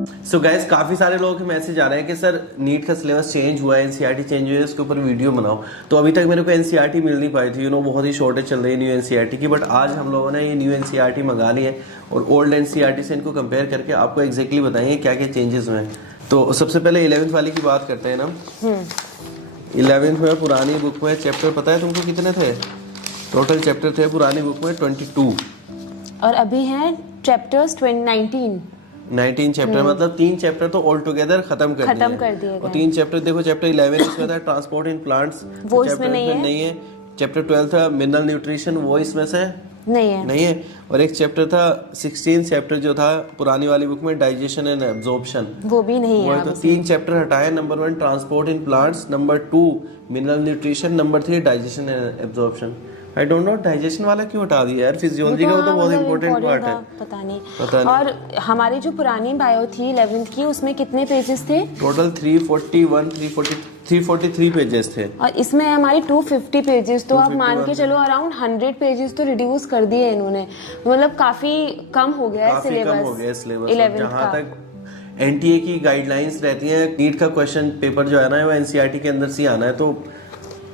So guys, काफ़ी सारे लोगों के मैसेज आ रहे हैं कि सर नीट का सिलेबस चेंज हुआ है, एनसीईआरटी चेंज हुई है, उसके ऊपर वीडियो बनाओ। तो अभी तक मेरे को एनसीईआरटी मिल नहीं पाई थी, बहुत ही शॉर्टेज चल रही है न्यू एनसीईआरटी की। बट आज हम लोगों ने ये न्यू एनसीईआरटी मंगा ली है और ओल्ड एनसीईआरटी से इनको कंपेयर करके आपको एग्जैक्टली बताएंगे क्या क्या चेंजेस हुए हैं। तो सबसे पहले 11th वाली की बात करते हैं ना। 11th में पुरानी बुक में चैप्टर पता है तुमको कितने थे? टोटल चैप्टर थे पुरानी बुक में 22 और अभी हैं चैप्टर्स 19 चैप्टर। मतलब 3 चैप्टर तो ऑल टुगेदर खत्म कर दिए गए। और 3 चैप्टर देखो, चैप्टर 11 इसमें था ट्रांसपोर्ट इन प्लांट्स, वो इसमें नहीं है। चैप्टर 12 था मिनरल न्यूट्रिशन, वो इसमें से नहीं है। और एक चैप्टर था 16 चैप्टर जो था पुरानी वाली बुक में डाइजेशन एंड एब्जॉर्प्शन, वो भी नहीं है। तो 3 चैप्टर हटाए। Number 1 transport in plants, number 2 mineral nutrition, number 3 digestion and absorption. I don't know digestion वाला क्यों हटा दिया यार, फिजियोलॉजी का वो तो बहुत इंपॉर्टेंट पार्ट है। पता नहीं। और हमारी जो पुरानी बायो थी 11th की, उसमें कितने पेजेस थे? टोटल 343 पेजेस थे और इसमें हमारी 250 पेजेस। तो आप मान के चलो अराउंड 100 पेजेस तो रिड्यूस कर दिए इन्होंने। मतलब काफी कम हो गया है सिलेबस 11th का। तक एनटीए की गाइडलाइंस रहती हैं, नीट का क्वेश्चन पेपर जो है ना वो एनसीईआरटी के अंदर से आना है। तो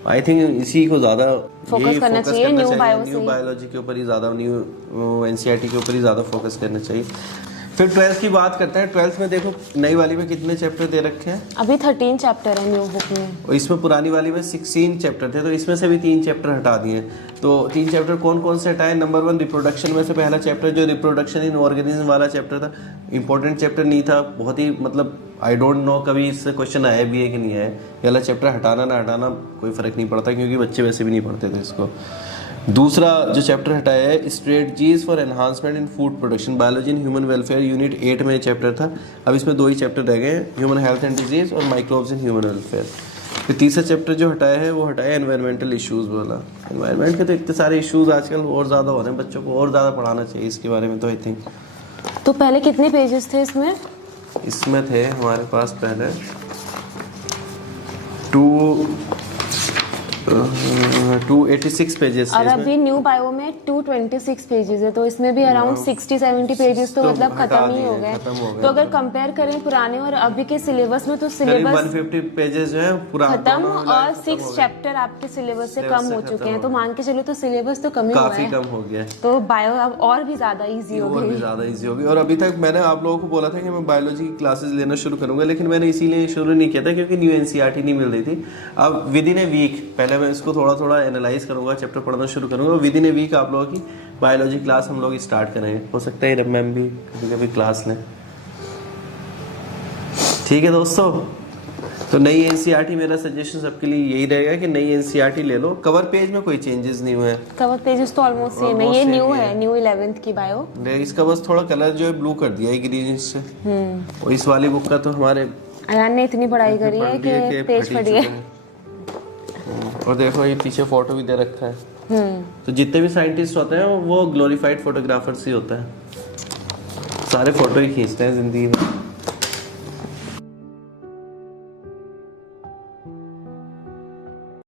आई थिंक इसी को ज्यादा फोकस करना चाहिए, न्यू बायोलॉजी के ऊपर ही ज्यादा, न्यू एनसीईआरटी के ऊपर ही ज्यादा फोकस करना चाहिए। फिर 12th की बात करते हैं। 12th में देखो नई वाली में कितने चैप्टर दे रखे हैं? अभी 13 चैप्टर है न्यू बुक में और इसमें पुरानी वाली में 16 चैप्टर थे, तो इसमें से भी 3 चैप्टर हटा दिए। तो 3 चैप्टर कौन कौन से हटाए? नंबर 1 रिप्रोडक्शन में से पहला चैप्टर जो रिप्रोडक्शन इन ऑर्गेनिज्म वाला चैप्टर था, इंपॉर्टेंट चैप्टर नहीं था, बहुत ही मतलब आई डोंट नो कभी इससे क्वेश्चन आया भी है कि नहीं आया। ये वाला चैप्टर हटाना ना हटाना कोई फर्क नहीं पड़ता क्योंकि बच्चे वैसे भी नहीं पढ़ते थे इसको। दूसरा जो चैप्टर हटाया है strategies for enhancement in food production, biology in human welfare, unit 8 में चैप्टर था। अब इसमें 2 ही चैप्टर रह गए, ह्यूमन हेल्थ एंड डिजीज और माइक्रोब्स इन ह्यूमन वेलफेयर। फिर तीसरा चैप्टर जो हटाया है वो हटाया एनवायरमेंटल इश्यूज वाला। एनवायरमेंट के तो इतने सारे इश्यूज आजकल और ज़्यादा हो रहे हैं, बच्चों को और ज़्यादा पढ़ाना चाहिए इसके बारे में। तो आई थिंक तो पहले कितने पेजेस थे इसमें थे हमारे पास पहले 286 पेजेस और अभी न्यू बायो में 226 पेजेस है। तो इसमें भी अराउंड 60-70 पेजेस तो मतलब खत्म ही हो गए। तो अगर कंपेयर करें पुराने और अभी के सिलेबस में तो सिलेबस 150 पेजेस जो है पूरा खत्म और 6 चैप्टर आपके सिलेबस से कम हो चुके हैं। तो मान के चलो तो सिलेबस तो कम ही हुआ है, काफी कम हो गया। तो बायो अब और भी ज्यादा इजी होगी। और अभी तक मैंने आप लोगों को बोला था कि मैं बायोलॉजी की क्लासेस लेना शुरू करूंगा, लेकिन मैंने इसीलिए शुरू नहीं किया था क्योंकि न्यू एनसीईआरटी नहीं मिल रही थी। अब विद इन ए वीक पहले मैं इसको थोड़ा थोड़ा एनालाइज करूंगा, चैप्टर पढ़ना शुरू करूंगा। विद इन ए वीक आप लोगों की बायोलॉजी क्लास हम लोग स्टार्ट करेंगे। हो सकता है मैम भी कभी कभी क्लास लें। ठीक है दोस्तों, तो नई एनसीईआरटी मेरा सजेशन सबके लिए यही रहेगा कि नई एनसीईआरटी ले लो। कवर पेज में कोई चेंजेस नहीं हुए हैं, कवर पेजेस तो ऑलमोस्ट सेम है। ये न्यू है, न्यू 11th की बायो। इसका बस थोड़ा कलर जो है ब्लू कर दिया है ग्रीन से। और इस वाली बुक का तो हमारे अयान ने इतनी पढ़ाई करी है कि पेज फट गए। और देखो ये पीछे फोटो भी दे रखा है। तो जितने भी साइंटिस्ट होते हैं वो ग्लोरीफाइड फोटोग्राफर्स ही होते हैं, सारे फोटो ही खींचते हैं जिंदगी में।